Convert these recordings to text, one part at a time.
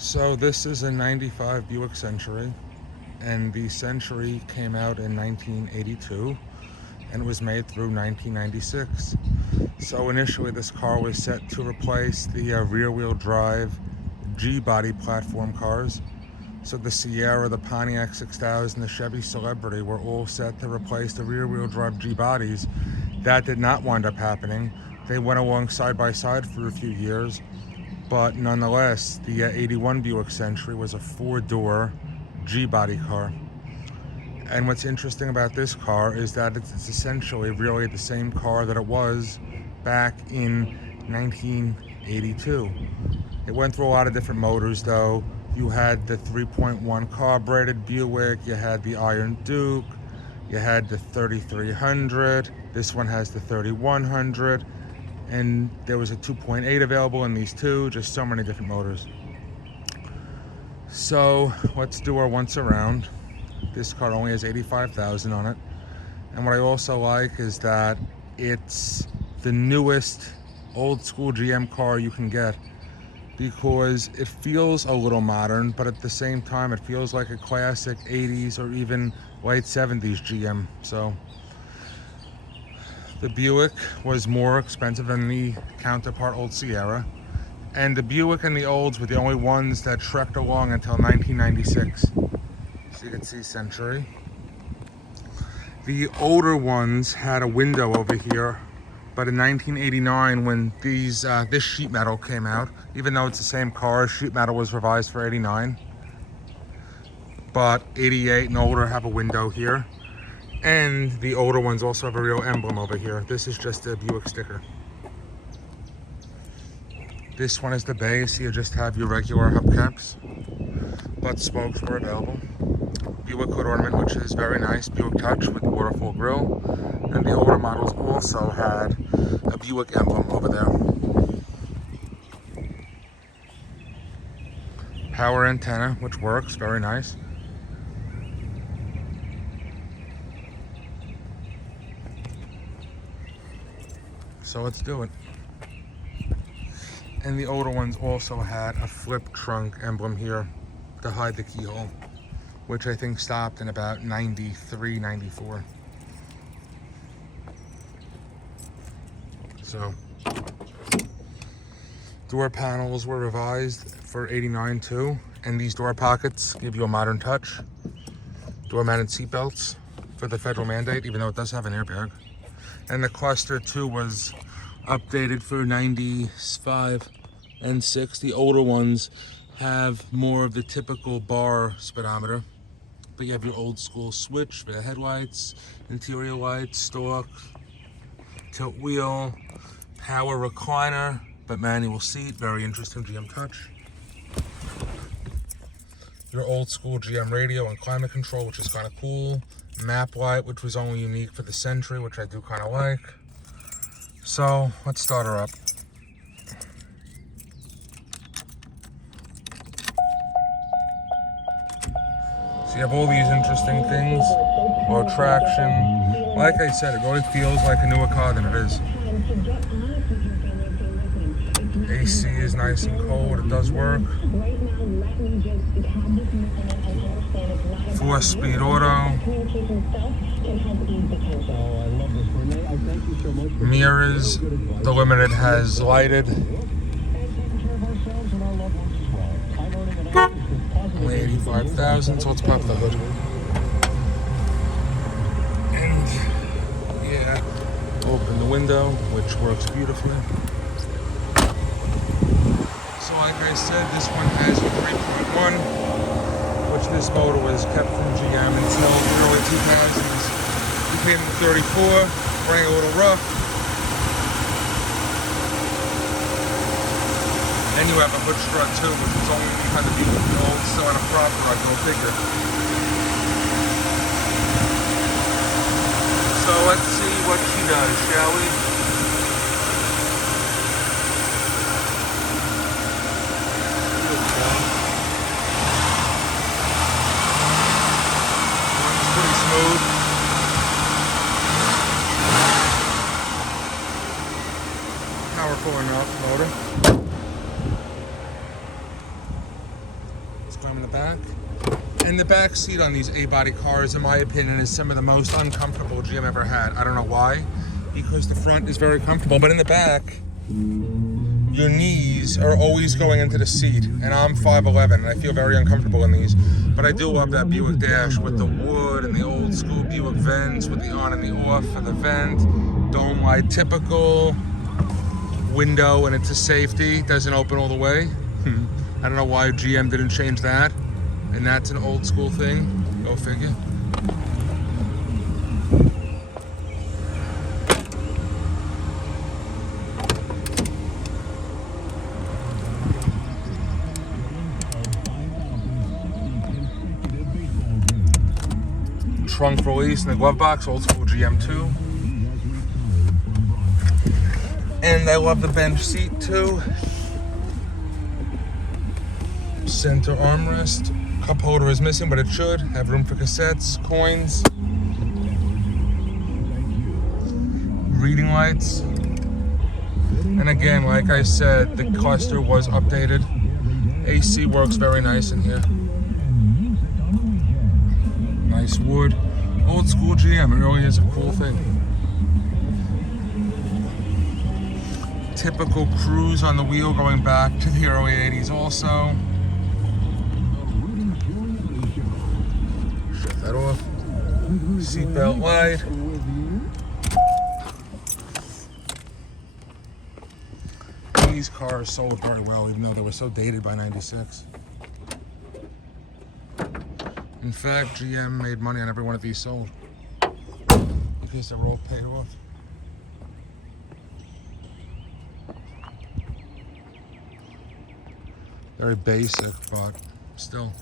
So this is a 95 Buick Century, and the Century came out in 1982 and it was made through 1996. So initially this car was set to replace the rear-wheel drive G-body platform cars. So the Sierra, the Pontiac 6000, the Chevy Celebrity were all set to replace the rear-wheel drive G-bodies. That did not wind up happening. They went along side by side for a few years, but nonetheless, the 81 Buick Century was a four-door G-body car. And what's interesting about this car is that it's essentially really the same car that it was back in 1982. It went through a lot of different motors though. You had the 3.1 carbureted Buick, you had the Iron Duke, you had the 3300, this one has the 3100, and there was a 2.8 available in these two, just so many different motors. So let's do our once around. This car only has 85,000 on it. And what I also like is that it's the newest old school GM car you can get, because it feels a little modern, but at the same time it feels like a classic 80s or even late 70s GM. So the Buick was more expensive than the counterpart old Sierra, and the Buick and the Olds were the only ones that trekked along until 1996. So you can see Century. The older ones had a window over here, but in 1989 when this sheet metal came out, even though it's the same car, sheet metal was revised for 89. But 88 and older have a window here. And the older ones also have a real emblem over here. This is just a Buick sticker. This one is the base. You just have your regular hubcaps, but spokes were available. Buick hood ornament, which is very nice. Buick Touch with waterfall grille. And the older models also had a Buick emblem over there. Power antenna, which works, very nice. So let's do it. And the older ones also had a flip trunk emblem here to hide the keyhole, which I think stopped in about 93, 94. So, door panels were revised for 89 too, and these door pockets give you a modern touch. Door mounted seatbelts for the federal mandate, even though it does have an airbag. And the cluster too was updated for 95 and 6. The older ones have more of the typical bar speedometer, but you have your old school switch for the headlights, interior lights, stalk, tilt wheel, power recliner, but manual seat, very interesting GM touch. Your old school GM radio and climate control, which is kind of cool. Map light, which was only unique for the Century, which I do kind of like. So let's start her up. So you have all these interesting things. Low traction. Like I said, it really feels like a newer car than it is. AC is nice and cold, it does work. 4-speed auto. Mirrors, the Limited has lighted. Only 85,000, so let's pop the hood. And yeah, open the window, which works beautifully. So like I said, this one has a 3.1, which this motor was kept from GM until the early 2000s. We came in 34, running a little rough. And you have a hood strut too, which is only kind of the old still on a prop rug, go figure. So let's see what she does, shall we? Smooth. Powerful enough motor. Let's climb in the back. And the back seat on these A-body cars, in my opinion, is some of the most uncomfortable GM ever had. I don't know why, because the front is very comfortable, but in the back, your knees are always going into the seat, and I'm 5'11", and I feel very uncomfortable in these. But I do love that Buick dash with the wood and the old school Buick vents with the on and the off for the vent. Dome light, typical window, and it's a safety, doesn't open all the way. I don't know why GM didn't change that, and that's an old school thing, go figure. Trunk release in the glove box, old school GM2. And I love the bench seat too. Center armrest. Cup holder is missing, but it should have room for cassettes, coins, reading lights. And again, like I said, the cluster was updated. AC works very nice in here. Nice wood. Old school GM, it really is a cool thing. Typical cruise on the wheel going back to the early 80s also. Shut that off. Seatbelt light. These cars sold very well, even though they were so dated by 96. In fact, GM made money on every one of these sold, because they were all paid off. Very basic, but still.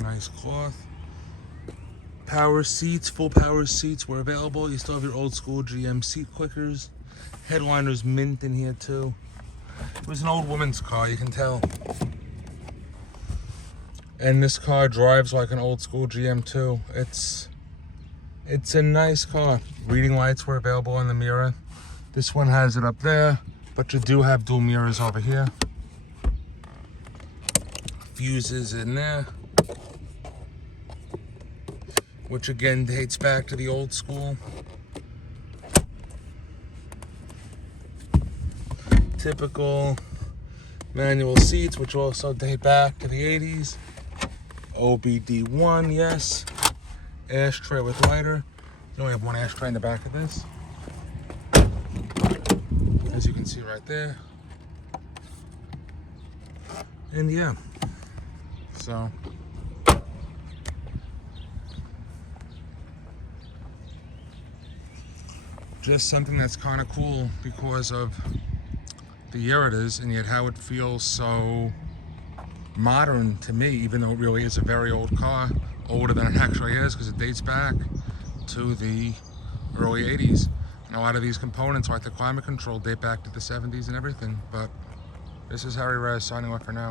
Nice cloth. Power seats, full power seats were available. You still have your old school GM seat clickers. Headliner's mint in here too. It was an old woman's car, you can tell. And this car drives like an old school GM too. It's a nice car. Reading lights were available in the mirror. This one has it up there, but you do have dual mirrors over here. Fuses in there, which again dates back to the old school. Typical manual seats, which also date back to the 80s. OBD1, yes. Ashtray with lighter. You only have one ashtray in the back of this, as you can see right there. And yeah, so just something that's kind of cool because of the year it is, and yet how it feels so modern to me, even though it really is a very old car, older than it actually is, because it dates back to the early 80s. And a lot of these components, like the climate control, date back to the 70s and everything. But this is Harry Rez signing off for now.